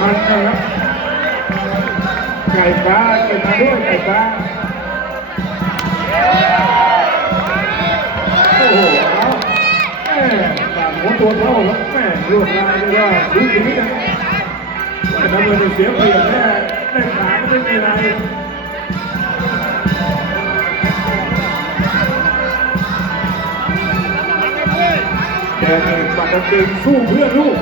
พันนะครับไก่ฟ้าเก็บมาด้วยไก่ฟ้าโอ้โหแม่ต่างหัวตัวเท่าแล้วแม่ลวดลายเลยว่าดูสีนะแต่ทำเงินเสียเปรียบแม่แม่ขาก็ไม่มีอะไรแดงเองปัดกางเกงสู้เพื่อนลูก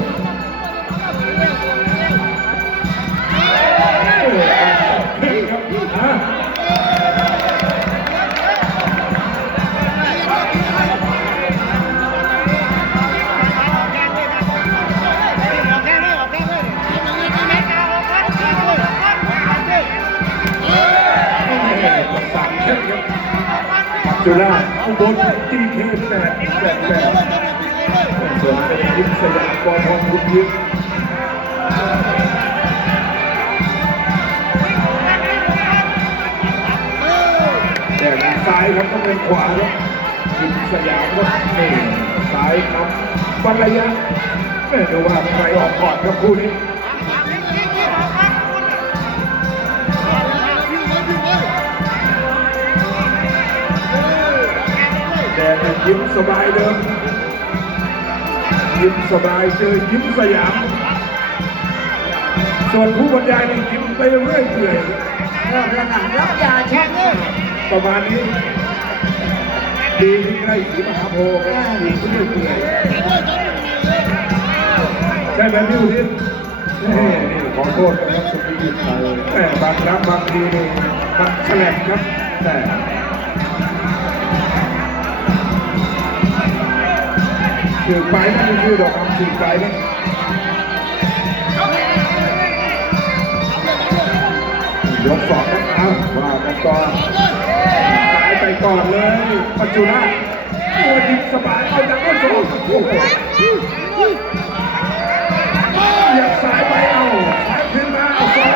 จุฬาอุบลตีเคแปดแปดแปดส่วนเป็นยิมสยามกอทองบุญยึดแต่ซ้ายครับต้องเป็นขวาครับยิมสยามครับนี่ซ้ายครับบรรยะไม่รู้ว่าใครออกก่อนครับคู่นี้ ยยิ้มสบายเดิม ยิ้มสบายเจอยิ้มสยาม ส่วนผู้บรรยายนี่ยิ้มไปเรื่อยเปื่อยเริ่มแล้วค่ะรับยาแช่งเลยประมาณนี้ดีที่ใกล้สีมหาโพธิ์ครับยิ้มไปเรื่อยเปื่อยใช่ไหมพี่อุทิศนี่นี่ขอโทษนะครับสุภีไปแต่บางครั้งบางทีนี่มันแฉลบครับแต่ ถือไปนั่นคือดอกคำถือไปนั่นยกสองครับเอาว่ากันต่อสายไปก่อนเลย ปัจจุบันตัวยิงสบายเอาจากต้นสองโอ้โหอยากสายไปเอาสายขึ้นมาเอาสอง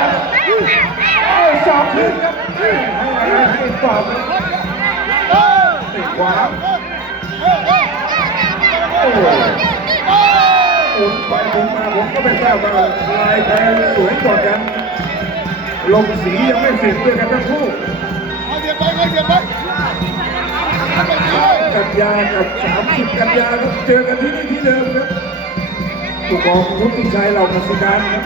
เอาสองขึ้นครับให้ให้ให้ตอบติดขวา ผมก็ไม่ทราบว่าลายแทงสวยกว่ากัน ลงสียังไม่เสร็จด้วยกันทั้งคู่กันยากับ30กันยาครับเจอกันที่นี่ที่เดิมครับผู้กองพุทธิชัยเรากสิการครับ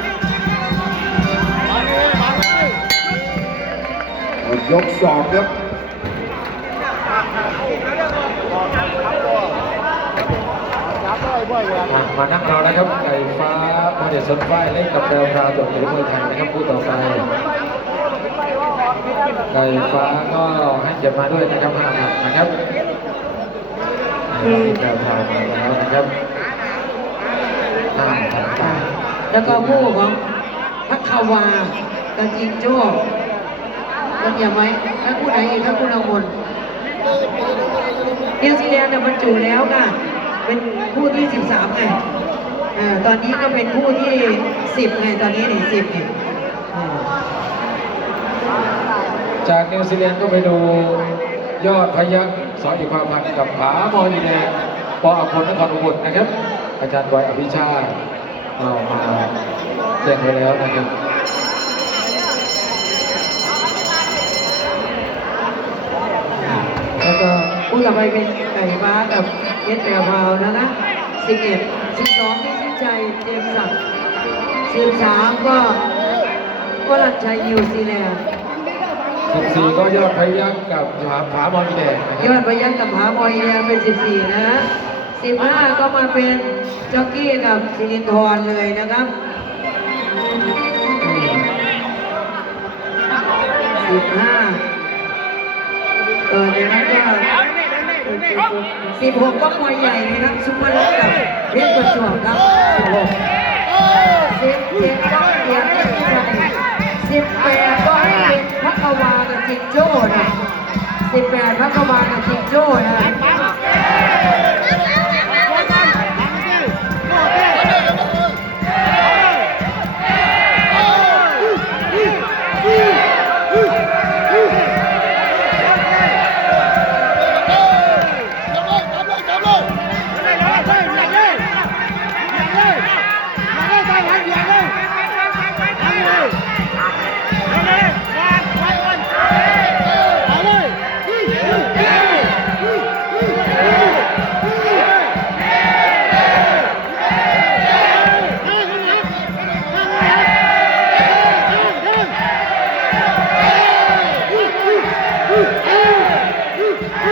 ยกสอบครับ อะมานั่งเรานะครับ ไก่ฟ้าโมเดลสนไฟเล่นกับเดลพราวตัวเหนือมวยไทยนะครับผู้ต่อไปไก่ฟ้าก็ให้เกียรติมาด้วยนะครับห้าพันนะครับนี่เดลพราวมาแล้วนะครับห้าพันบาทแล้วก็ผู้ของพักขาวากับจิงโจ้กันอย่าไหมถ้าคู่ไหนอีกถ้าคู่นางมนนิวซีแลนด์เนี่ยบรรจุแล้วค่ะ เป็นคู่ที่ 13ไงอ่าตอนนี้ก็เป็นคู่ที่ 10ไงตอนนี้นี่10เนี่อ่าจากนิวซีแลนด์ก็ไปดูยอดพยัคฆ์สอนอีกความพันกับผามอยีแดงปออภพลนครอุบลนะครับ อาจารย์บอยอภิชาติเอามาแจ้งไว้แล้วนะครับแล้วก็ คู่ต่อไปเป็นไก่ฟ้ากับเอสแอลพาวนะคะ11 12ที่ชื่นใจเจมส์ศักดิ์13ก็วรัญชัยนิวซีแลนด์14ก็ยอดพยัคฆ์กับผาผามอยีแดงนะคยรัอบดพยัคฆ์กับผาบอยแดงเป็น14นะ15ก็มาเป็นจ็อกกี้กับสิรินทรเลยนะครับ15เออเดี๋ยวนั้นก็ 16ก็มวยใหญ่นะครับซุปเปอร์เล็กกับเพชรประจวบครับ16 17ก็เกียรติชัย18ก็ให้เป็นพักวากับจิงโจ้นะ18พักวากับจิงโจ้นะ แล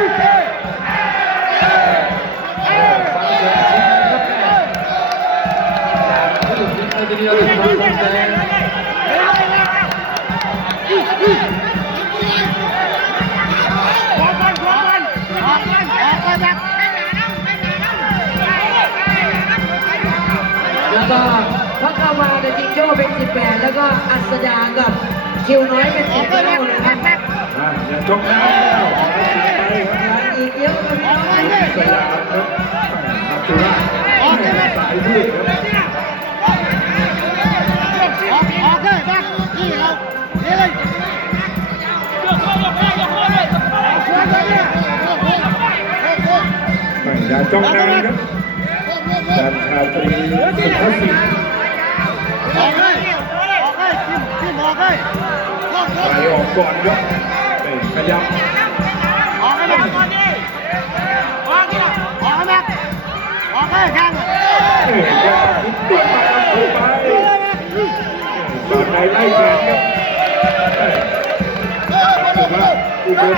้วก็พักกาวากับจิงโจ้เป็น 18 แล้วก็อัศดากับคิวน้อยเป็น15นะครับ อะอย่จบแล้ว อย่าจงน้ำครับการชาตรีสุภาษิตออกเลยออกเลยจิ้มจิ้มออกเลยออกไปออกก่อนครับเตะขยับออกให้แม็กออกดิออกดิออกให้แม็กออกเลยกันเอ้ยแกคิดตัวมาเข้าไปตอนไหนไล่แขนครับถูกไหมอุบล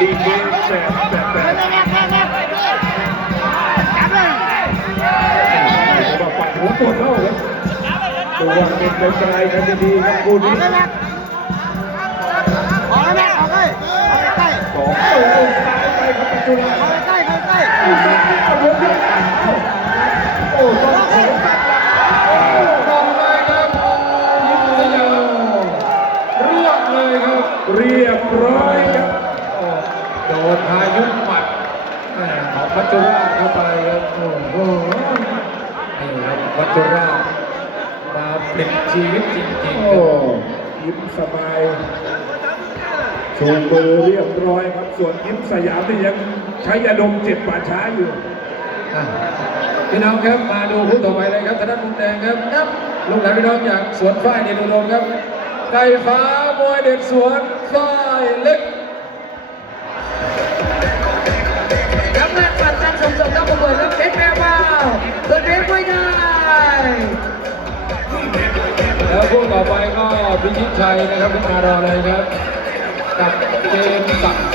ดีเกมแสบแสบแส ตัวดเข้าครับตัวเป็นเป็นไกลกันดีครับคู่นี้กให้แม็กออกให้แม็กออกเลยใกล้สองโอ้ซ้ายไปครับปัจจุบันออกใกล้ออกใกล้เอายกยกโอ้ต้องโอ้ตัดหลังตรงเลยครับยิ้มสยามร่วงเลยครับ เรียบร้อยครับโดนพายุหมัดของมัจจุราเข้าไปครับโอ้โห นี่ครับมัจจุราชมาปลิดชีวิตจริงๆคโอ้รับยิ้มสบายชูมือเรียบร้อยครับ ส่วนยิ้มสยามนี่ยังใช้ยาดมเจ็บป่าช้าอยู่ อะพี่น้องครับมาดูคู่ต่อไปเลยครับทางด้านมุมแดงครับครับลูกหลานพี่น้องจากสวนฝ้ายเดนอุดมครับไก่ฟ้ามวยเด็ดสวนฝ้ายเล็ก วว้าวเกิดเรียนไม่ได้ แล้วคู่ต่อไปก็พิชิตชัยนะครับพิธารอเลยครับ กับเจมส์ศักดิ์